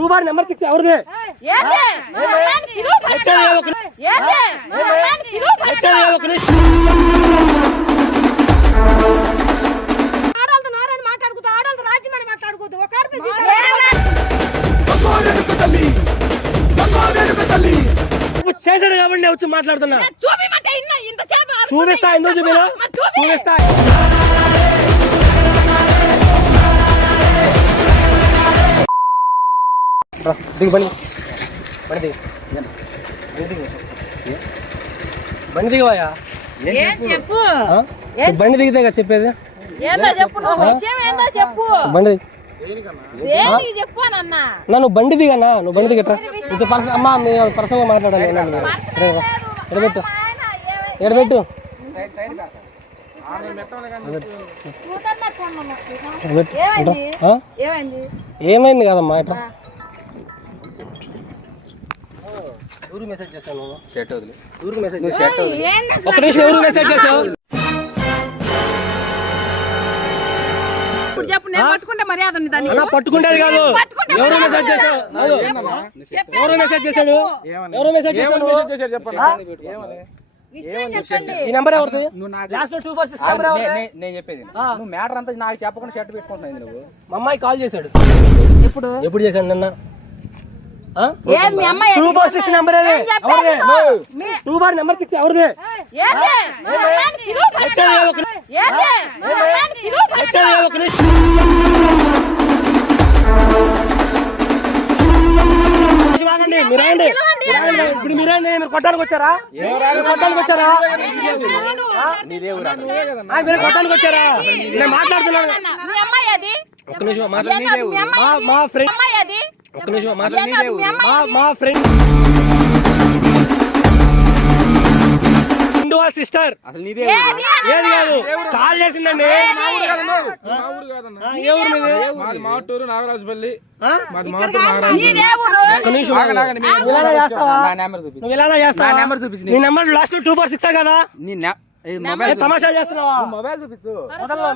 2 bar number 6 ఎవరిది? చేశాడు కాబట్టి నేను వచ్చి మాట్లాడుతున్నా. చూపిస్తా, ఎందుకు చూపినా? చూపిస్తా. దిగు బండి, బండి దిగు, బండి దిగవయ్యా. బండి దిగితే చెప్పేది. బండి నువ్వు బండి దిగన్నా, నువ్వు బండి దిగట్రా. అమ్మా పర్సనల్గా మాట్లాడాలి. ఎడబెట్టు, ఎడబెట్టు. ఏమైంది కాదమ్మా ఇట్లా? ఊరు మెసేజ్ చేశాను. ఊరికి మెసేజ్ చేశాను. ఒక్క నిమిషం, ఊరికి మెసేజ్ చేశావు. పట్టుకుంటేది కాదు. ఎవరు మెసేజ్ చేశావు? ఎవరు మెసేజ్ చేశాడు? ఎవరు మెసేజ్ చేశాడు? ఈ నెంబర్ ఎవరిది? నేను చెప్పేది నువ్వు మ్యాటర్ అంతా నాకు చెప్పకుండా షర్ట్ పెట్టుకుంటున్నావు నువ్వు. మా అమ్మాయి కాల్ చేశాడు. ఎప్పుడు చేశాడు? నిన్న. 246 నెంబర్ 2 బార్ నెంబర్ 6 ఎవరిది? మీరండి, ఇప్పుడు మీరండి. మీరు కొట్టడానికి వచ్చారా? కొట్టడానికి వచ్చారా? మీరు కొట్టడానికి వచ్చారా? నేను మాట్లాడుతున్నాను. ఒక్క నిమిషం మాట్లాడి. మా ఫ్రెండ్, ఒక్క నిమిషం మాట్లాడి. మా ఫ్రెండ్ సిస్టర్ ఏది కాదు, కాల్ చేసిందండి. మాటూరు నాగరాజుపల్లి. నువ్వు ఇలా చేస్తావా? నీ నెంబర్ లాస్ట్ 246 కదా? తమాషా చేస్తున్నావా? మొబైల్ చూపించు.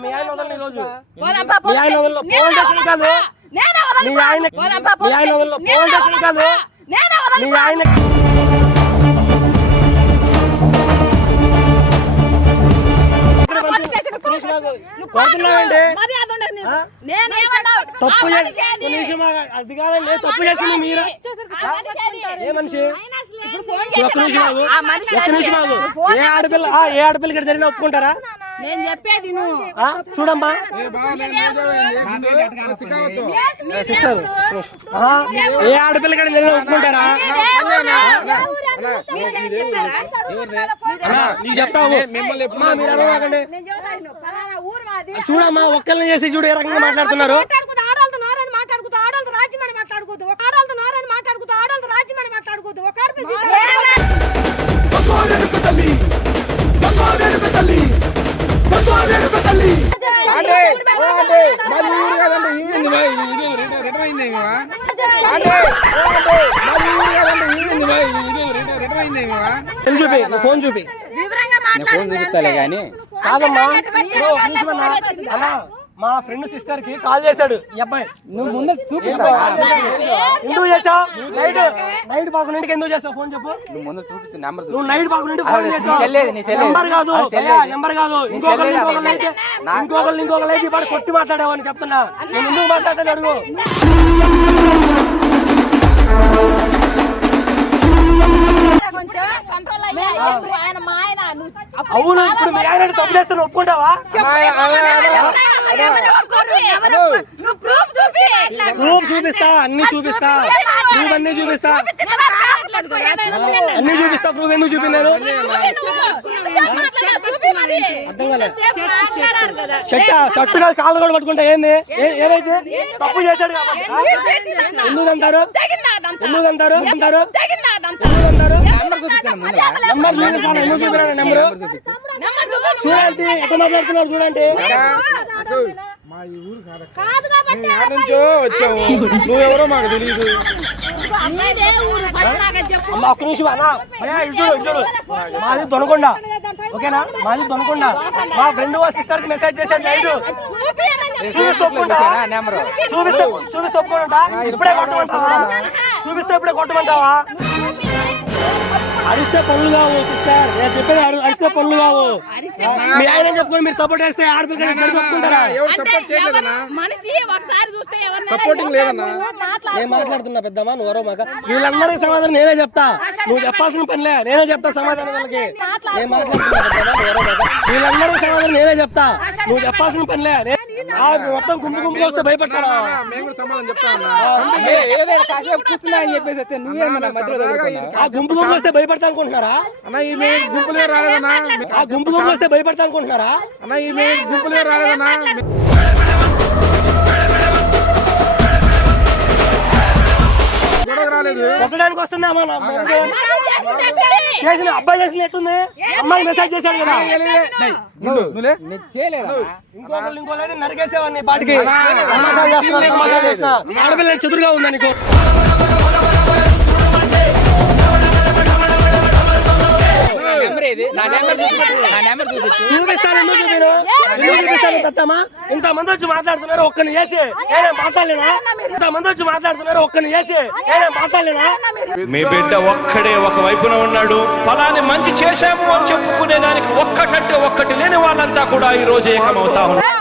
మీ ఆయన వదలని రోజు. మీ ఆయన వదల పోలీస్ స్టేషన్ కాదు. మీ ఆయన వదల పోలీస్ స్టేషన్ కాదు. మీ ఆయన తప్పు అది కాదండి. తప్పు చేసింది మీరు. ఏ మనిషి? ఒక్క నిమిషం ఆగు. ఏ ఆడపిల్లకి జరిగినా ఒప్పుకుంటారా? నేను చెప్పేది చూడమ్మా సిస్టర్, ఏ ఆడపిల్లకి జరిగినా ఒప్పుకుంటారా? నీకు చెప్తావు. మీరు అడగకండి. చూడమ్మా, ఒక్కరిని చేసి చూడు ఏ రకంగా మాట్లాడుతున్నారు. ఫోన్ చూపి. ఫోన్ చూపిస్తాలే కానీ కాదమ్మా, మా ఫ్రెండ్ సిస్టర్ కి కాల్ చేశాడు ఈ అబ్బాయి. నువ్వు ముందు చూపిస్తా. ఎందుకు చేసావు? నైట్ 11 ఎందుకు చేసావు? ఫోన్ చెప్పు. నువ్వు ముందు చూపించు నెంబర్. నువ్వు నైట్ 11 ఫోన్ చేసావు. నెంబర్ కాదు, నెంబర్ కాదు. ఇంకొకళ్ళు అయితే వాడు కొట్టి మాట్లాడేవని చెప్తున్నా. నేను ఎందుకు మాట్లాడేది అడుగు. అవును, ఇప్పుడు మీ ఆయన తప్పు చేస్తాను ఒప్పుకుంటావా? ప్రూఫ్ చూపిస్తా, అన్ని చూపిస్తా. ప్రూఫ్ అన్ని చూపిస్తా, అన్ని చూపిస్తా. ప్రూఫ్ ఎందుకు చూపినారు? అర్థం కాలేదు. షర్ట్ కాదు, కాళ్ళు కూడా పట్టుకుంటా. ఏంది? ఏమైతే తప్పు చేశాడు ఎందుకు అంటారు? ఎందుకు అంటారు? నెంబర్ చూపిస్తాను. ఎందుకు చూపినా నెంబరు? చూడండి ఎట్లా మాట్లాడుతున్నారు చూడండి. వచ్చావు నువ్వెవరో మాకు తెలియదు. అమ్మ ఒక్క నిమిషం అన్నా, చూడు మాది దొనకొండ, ఓకేనా? మాది దొనకొండ. మా ఫ్రెండ్ వాళ్ళ సిస్టర్ కి మెసేజ్ చేశాడు నైట్. చూపిస్తే ఒప్పుకుంటావా? నెంబరు చూపిస్తే ఒప్పుకుంటా? ఇప్పుడే కొట్టమంటావా? చూపిస్తే ఇప్పుడే కొట్టమంటావా? అరిస్తే పనులు కావు సిస్టర్, నేను చెప్పేది అరిస్తే పనులు కావు. మీ ఆయన చెప్పుకొని మీరు సపోర్ట్ చేస్తే ఆడపిల్లకి ఒప్పుకుంటారా? సపోర్టింగ్ లేదన్నా. నేను మాట్లాడుతున్నా పెద్దమ్మా, నువ్వు ఎవరో మాక. వీళ్ళందరికీ సమాధానం నేనే చెప్తా, నువ్వు చెప్పాల్సిన పనిలే, నేనే చెప్తా సమాధానం వాళ్ళకి. నేను మాట్లాడుతున్నా పెద్దమ్మా, నువ్వు ఎవరో మాక. వీళ్ళందరికీ సమాధానం నేనే చెప్తా, నువ్వు చెప్పాల్సిన పనిలే. మొత్తం గుంపు వస్తే భయపడతారా? మేము కూడా సమాధానం చెప్తా కూర్చున్నా అని చెప్పేసి నువ్వేమన్నా మధ్యలో ఆ గుంపు వస్తే భయపడతా అనుకుంటున్నారా? అన్న ఈ గుంపులే రాలేదన్నా. ఆ గుంపు వస్తే భయపడతా అనుకుంటున్నారా? అన్న ఈ గుంపులే రాలేదన్నా. గొడవ రాలేదు, కొట్టడానికి వస్తుందా? చేసిన అబ్బాయి చేసినట్టుంది, అమ్మాయి మెసేజ్ చేశాడు కదా. ఇంకోలేదు నరికేసేవాడిని పాటికి. ఆడపిల్ల చెదురుగా ఉందా నీకు? చూపిస్తాను, ఎందుకు చూపిను? ఎందుకు చూపిస్తాను పెద్దమ్మా? ఇంతమంది వచ్చి మాట్లాడుతున్నారు, ఒక్కని చేసి నేనే మాట్లాడలేనా? ఇంతమంది వచ్చి మాట్లాడుతున్నారు, ఒక్కని చేసి నేనే మాట్లాడలేనా? మీ బిడ్డ ఒక్కడే ఒక వైపున ఉన్నాడు. ఫలాని మంచి చేశాము అని చెప్పుకునే దానికి ఒక్కటంటే ఒక్కటి లేని వాళ్ళంతా కూడా ఈ రోజు ఏకమవుతా ఉన్నారు.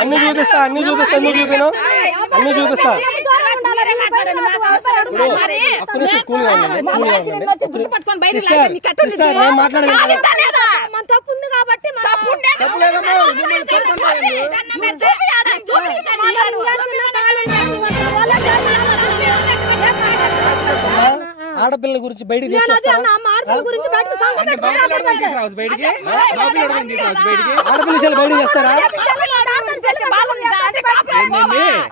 అన్ని చూపిస్తా, అన్ని చూపిస్తా, ఎందుకు చూపిను? అన్ని చూపిస్తా. ఒక్క నిమిషం కూల్గా ఉండండి, కూల్గా ఉండండి. సిస్టర్ నేను మాట్లాడగలను. ఆడపిల్లల గురించి బయటికి తీసుకొస్తారా? ఆడపిల్ల విషయాలు బయటికి చేస్తారా?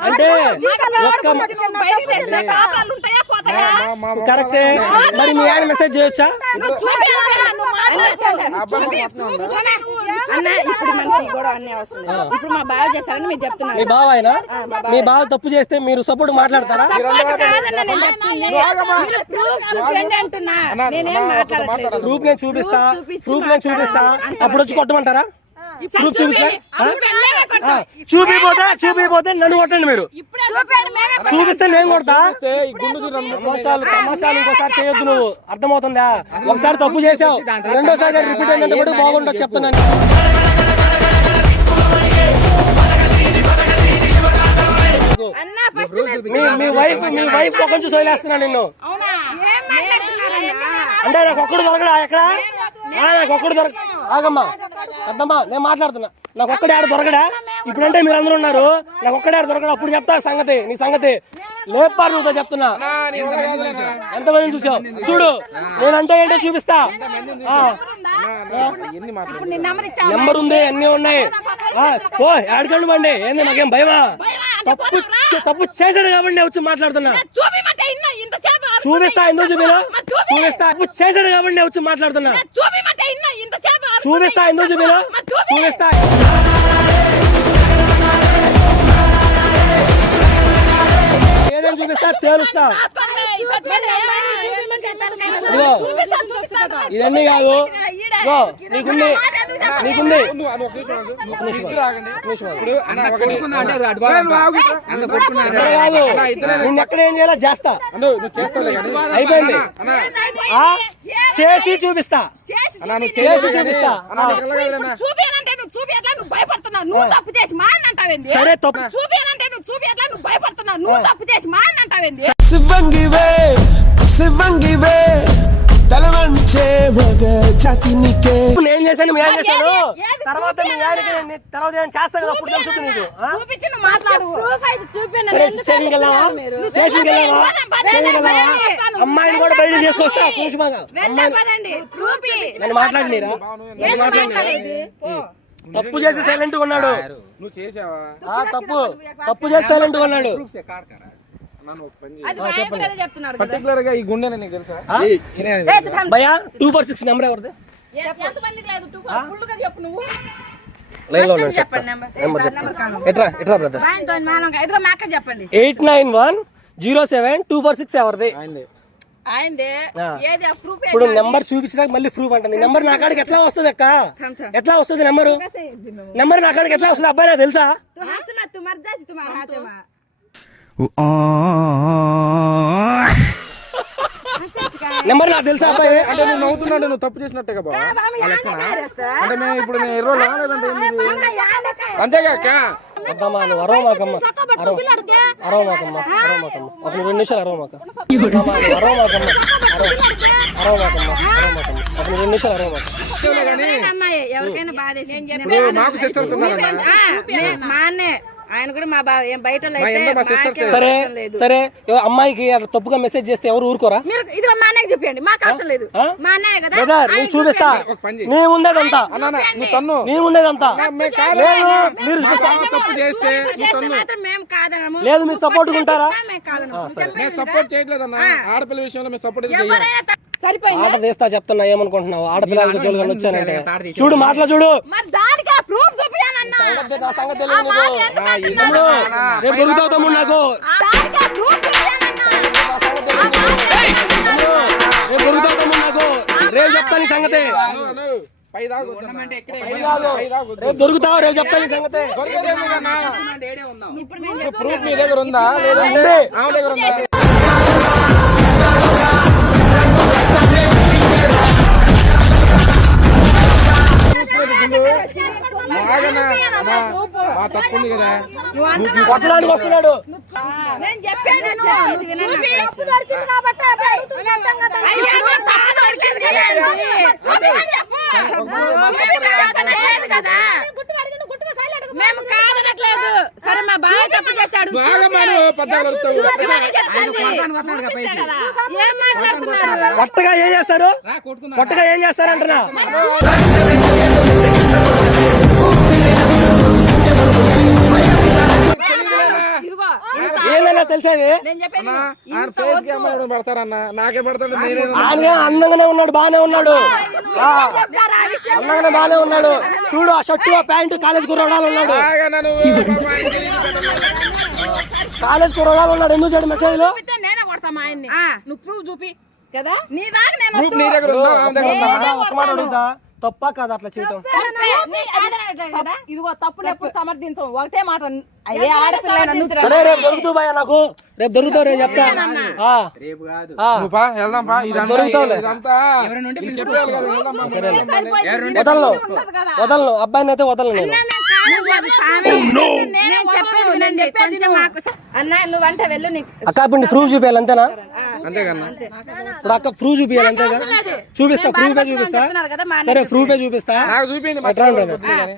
అంటే కరెక్టే. మరి మీ ఆయన మెసేజ్ చేయొచ్చా? ఇప్పుడు మా బావ చేశారని మీరు చెప్తున్నారు. మీ బావ ఆయన, మీ బావ తప్పు చేస్తే మీరు సపోర్ట్ మాట్లాడతారా? ప్రూఫ్ నేను చూపిస్తా, ప్రూఫ్ నేను చూపిస్తా, అప్పుడు వచ్చి కొట్టమంటారా? ప్రూఫ్ చూపిస్తా. చూపిపోతే నన్ను కొట్టండి. మీరు చూపిస్తే నేను కొడతా. తమాషాలు ఇంకోసారి చేయొద్దు, నువ్వు అర్థమవుతుందా? ఒకసారి తప్పు చేసావు, రెండోసారి రిపీట్ అయిందంటే కూడా బాగుండదు చెప్తున్నాను. మీ వైఫ్ ఒక చూసి వదిలేస్తున్నా నిన్ను. అంటే నాకు ఒక్కడు దొరకడా? ఎక్కడ నాకు ఒక్కడు దొరక? ఆగమ్మా అద్దమ్మా, నేను మాట్లాడుతున్నా. నాకు ఒక్కడే ఆడ దొరకడా? ఇప్పుడంటే మీరు అందరూ ఉన్నారు, నాకు ఒక్కడే ఆడ దొరకడా? అప్పుడు చెప్తా సంగతి, నీ సంగతి లేపారు నువ్వుతో చెప్తున్నా. ఎంతమంది చూసావు చూడు, నేనంటే ఏంటో చూపిస్తా. నెంబర్ ఉంది, అన్ని ఉన్నాయి. ఓ ఏడకండి బండి, ఏంది నాకేం భయమా? తప్పు చేశాడు కాబట్టి నేను వచ్చి మాట్లాడుతున్నా. చూపిస్తా, ఎందుకు చూపినా? చూపిస్తా, తప్పు చేశాడు కాబట్టి నేను వచ్చి మాట్లాడుతున్నా. చూపిస్తా, ఎందుకు చూపినా? చూపిస్తా. ఏదేం చూపిస్తా తేలుస్తా. ఇదన్నీ కాదు, నీకుంది నీకుంది కాదు. నిన్ను ఎక్కడ ఏం చేయాలో చేస్తా, అయిపోయింది. చేసి చూపిస్తా, చేసి చూపిస్తా. సరే తప్పు శివంగివే శివంగివే తలవంచే మగ జాతినికే. నేను చేశాను, మీ ఆయన చేశాను. తర్వాత మీ ఆయనకి తర్వాత ఏం చేస్తాను కదా, అప్పుడు తెలుసు నీకు. స్టేషన్కి వెళ్ళావా? స్టేషన్కి వెళ్ళావా? అమ్మాయిని కూడా బయట తీసుకొస్తా కూర్చుమాగా. నన్ను మాట్లాడినీరా? నన్ను మాట్లాడి తప్పు చేసి సైలెంట్ గా ఉన్నాడు. నువ్వు చేసావా? తప్పు చేసి సైలెంట్ గా ఉన్నాడు. పర్టికులర్ గా ఈ గుండె నీకు తెలుసా? భయ్యా 246 నెంబర్ ఎవరిది? ఎట్రా బ్రదర్. 891072446 ఎవరిది? ఆయనదే ఏది ప్రూఫ్ ఇప్పుడు నెంబర్ చూపించినాక మళ్ళీ ప్రూఫ్ అంటుంది. నెంబర్ నా కాడికి ఎట్లా వస్తుంది అక్క? ఎట్లా వస్తుంది నెంబరు? నెంబర్ నా కాడికి ఎట్లా వస్తుంది అబ్బాయి? నాకు తెలుసా? నెంబర్ నాకు తెలుసా అబ్బాయి? అంటే నువ్వు నవ్వుతున్నాడు, నువ్వు తప్పు చేసినట్టే కదా అంటే మేము ఇప్పుడు నేను 20 రోజులు లేదంటే అంతేగా అక్క. వద్దమ్మా నువ్వు అరవమాకమ్మా, అరవమాకమ్మా. ఒక 2 నిమిషాలు అరవమాక. ఒక 2 నిమిషాలు అరవమాక. ఎవరికైనా బాధ మాకు సిస్టర్స్ ఉన్నారన్నా. మా అన్నే ఆయన కూడా మా బయట సరే సరే అమ్మాయికి అట్లా తప్పుగా మెసేజ్ చేస్తే ఎవరు ఊరుకోరా? మీరు ఇది మా అన్నయ్యకి చెప్పండి, మాకు అవసరం లేదు. మా అన్నయ్య కదా బ్రదర్ నేను చూపిస్తా. నీ ముందేదంతా నువ్వు తన్ను నీ ముందేదంతా లేదు. మీరు తప్పు చేస్తే మేము కాదనము. లేదు మీరు సపోర్ట్ ఉంటారా? మేము సపోర్ట్ చేయట్లేదన్నా. ఆడపిల్ల విషయంలో మేము సపోర్ట్ సరిపోయింది. ఆట తీస్తా చెప్తున్నా. ఏమనుకుంటున్నావు? ఆడపిల్లలకి జోలుగా వచ్చానంటే చూడు మాటలు చూడు. మరి దానికి ఆ ప్రూఫ్ చూపియాలన్నా. నా సంగతి తెలియదు నీకు. తమ్ముడు రేపు దొరుకుతావు తమ్ముడు నాకు. దానికి ఆ ప్రూఫ్ చూపియాలన్నా. రేపు దొరుకుతావు తమ్ముడు నాకు. రేపు చెప్తా నీ సంగతి. రేపు దొరుకుతావు. రేపు చెప్తా నీ సంగతి. ప్రూఫ్ మీ దగ్గర ఉందా లేదంటే ఆమె దగ్గర ఉందా? తప్పుంది కదా కొట్టడానికి వస్తున్నాడు. నేను చెప్పాను మేము కాదనట్లేదు. సరే మా బాగా తప్పు చేశాడు. కొత్తగా ఏం చేస్తారు? కొత్తగా ఏం చేస్తారంటున్నా? ఏదైనా తెలిసేది పడతారన్నా. నాకే పడతాడు. ఆయన అందంగానే ఉన్నాడు, బాగానే ఉన్నాడు, అందంగానే బాగానే ఉన్నాడు. చూడు ఆ షర్టు ఆ ప్యాంటు కాలేజ్ కుర్రాడాలు ఉన్నాడు. కాలేజ్ కుర్రాడాలు ఉన్నాడు. ఎందుకు చూడు మెసేజ్ లో నేనే కొడతా మా ఆయన్ని. నువ్వు ప్రూఫ్ చూపి కదా. నీ దాకా నేను ఒక మాట అడుగుతా, తప్ప కాదు అట్లా చేయటం? ఇదిగో తప్పులు ఎప్పుడు సమర్థించం. ఒకటే మాట అయ్యే ఆడపిల్ల. సరే రేపు దొరుకుతూ భయ నాకు. రేపు దొరుకుతావు. రేపు చెప్తా. వదలను వదలను అబ్బాయిని అయితే వదలను నేను. అన్నా నువ్వంటే వెళ్ళు. అక్క ఇప్పుడు ప్రూఫ్ చూపించాలి అంతేనా? అంతేకన్నా. ఇప్పుడు అక్క ప్రూఫ్ చూపించాలి అంతేగా? చూపిస్తా, ప్రూఫే చూపిస్తా. సరే ప్రూఫే చూపిస్తా.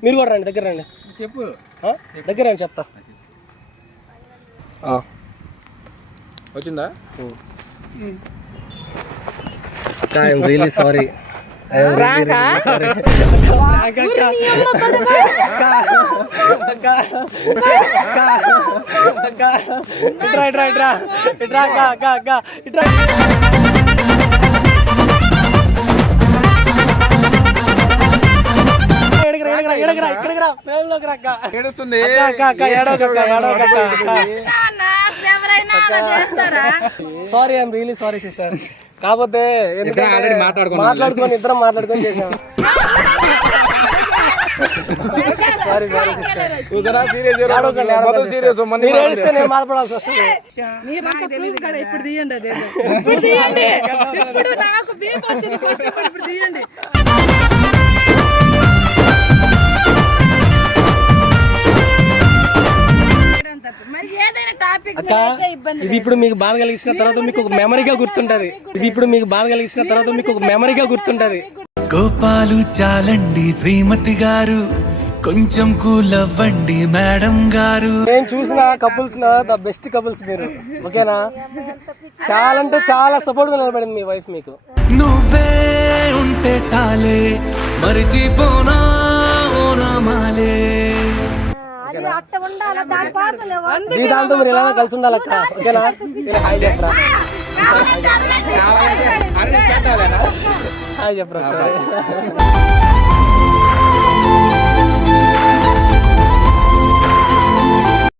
మీరు కూడా రండి, దగ్గర రండి. చెప్పు దగ్గర రండి చెప్తా. వచ్చిందా? అక్క ఐఎమ్ రియల్లీ సారీ. ఏడుస్తుంది. Sorry I'm really sorry sister. కాకపోతే మాట్లాడుకొని ఇద్దరం మాట్లాడుకొని చేసాం. Sorry sorry sister. మీరు ఏడిస్తే నేను మాట్లాడాల్సి వస్తుంది. ఇప్పుడు తీయండి. ఇప్పుడు నాకు బీప్ వచ్చింది. ఇప్పుడు తీయండి. అక్క ఇది ఇప్పుడు మీకు బాధ కలిగించిన తర్వాత మీకు ఒక మెమరీగా గుర్తుంటది. ఇది ఇప్పుడు మీకు బాధ కలిగించిన తర్వాత మీకు ఒక మెమరీగా గుర్తుంటది. కోపాలు చాలండి శ్రీమతి గారు, కొంచెం కూల్ అవ్వండి మేడం గారు. నేను చూసిన కపుల్స్ లో ద బెస్ట్ కపుల్స్ మీరు. ఓకేనా? చాలా అంటే చాలా సపోర్ట్ గా నిలబడింది మీ వైఫ్ మీకు. నువ్వే ఉంటే చాలే మరిచిపోనా ఓనమాలే. జీవితాంతం మీరు ఎలా కలిసి ఉండాలక్క. ఓకేనా? హాయ్ చెప్పరా, హాయ్ చెప్పరా.